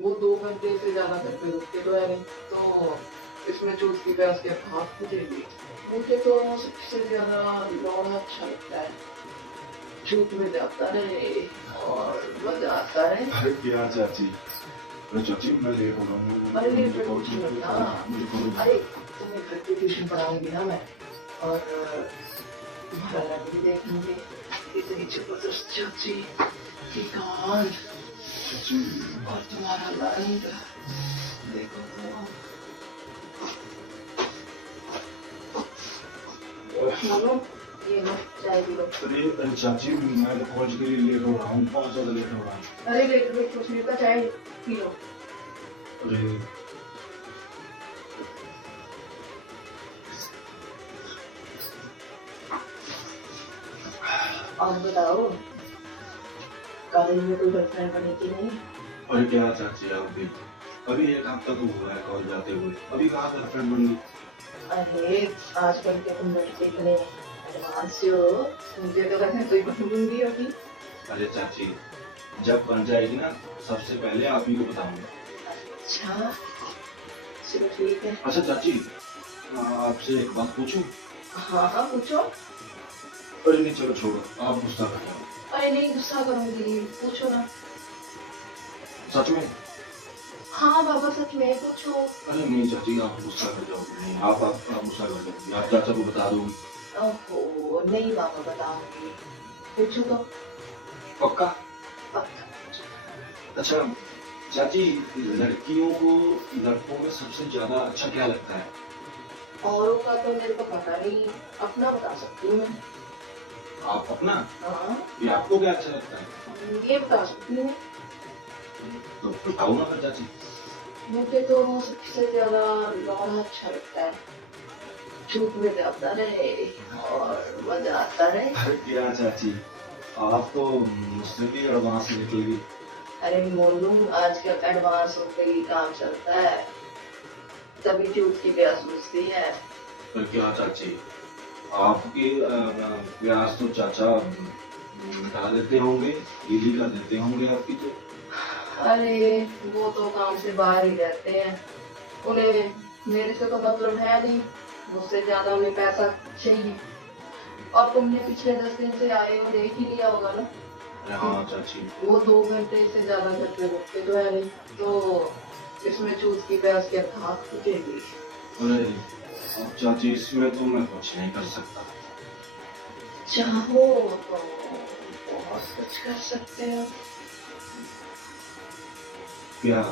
वो 2 घंटे से ज़्यादा घर पे रुकते तो है नहीं, तो इसमें जूस की प्यास के भाग मुझेगी। मुझे तो सबसे ज़्यादा लौड़ा अच्छा लगता है। छूट में जाता है और मज़ा आता है। अरे क्या चाची, अरे चाची मैं लेट हो रहा हूँ। अरे लेट पे कुछ नहीं होता। अरे तुम्हें घर पे ट्यूशन पढ़ाऊंगी ना मैं, और तुम्हारा लड़की भी देखेंगे। इतनी जबरदस्त चाची की कान चाची और तुम्हारा रंग देखो तो। ये लो चाय पी लो। अरे चाची मैं तो कॉलेज के लिए लेट हो रहा हूँ, बहुत ज्यादा लेट हो रहा हूँ। अरे लेट पे कुछ नहीं होता, चाय पी लो। अरे और बताओ, कॉलेज में कोई गर्लफ्रेंड बनी कि नहीं? अरे क्या चाची आप भी, अभी एक हफ्ता तो हुआ है कॉलेज जाते हुए, अभी कहाँ गर्लफ्रेंड बनी। अरे आजकल के तुम लड़के इतने एडवांस हो, मुझे तो वैसे कोई बनूंगी होगी। अरे चाची जब बन जाएगी ना सबसे पहले आप ही को बताऊंगा। अच्छा चलो ठीक है। अच्छा चाची आपसे एक बात पूछूं? हाँ हाँ पूछो। अरे नहीं चलो छोड़ो, आप गुस्सा कर जाओ। अरे नहीं गुस्सा करूंगी, पूछो ना। सच में? हाँ बाबा सच में पूछो। अरे नहीं चाची आप गुस्सा कर जाओगे, नहीं आप गुस्सा कर जाओगे, आप चाचा को बता दूंगी। ओहो नहीं बाबा बताऊंगी, पूछो तो। पक्का? पक्का। अच्छा चाची, लड़कियों को लड़कों में सबसे ज्यादा अच्छा क्या लगता है? औरों का तो मेरे को पता नहीं, अपना बता सकती हूँ मैं। आप अपना? हाँ ये आपको क्या अच्छा लगता है? ये बता सकती हूँ। तो बताओ ना फिर चाची। मुझे तो सबसे ज्यादा लौड़ा अच्छा लगता है। छूट में जाता है और मजा आता है। अरे क्या चाची, आप तो मुझसे भी एडवांस निकलेगी। अरे मोनू आजकल एडवांस होकर ही काम चलता है, तभी झूठ की प्यास बुझती है। पर क्या चाची, आपके प्यास तो चाचा मिटा देते होंगे, गीली कर देते होंगे आपकी तो। अरे वो तो काम से बाहर ही रहते हैं, उन्हें मेरे से तो मतलब है नहीं, मुझसे ज्यादा उन्हें पैसा चाहिए। और तुमने पिछले 10 दिन से आए हो देख ही लिया होगा ना। अरे हाँ चाची। वो 2 घंटे से ज्यादा घर पे रुकते तो है नहीं, तो इसमें चूस की प्यास के भाग फूटेगी। अरे अब चाची इसमें तो मैं कुछ नहीं कर सकता। चाहो तो बहुत कुछ कर सकते हो। क्या?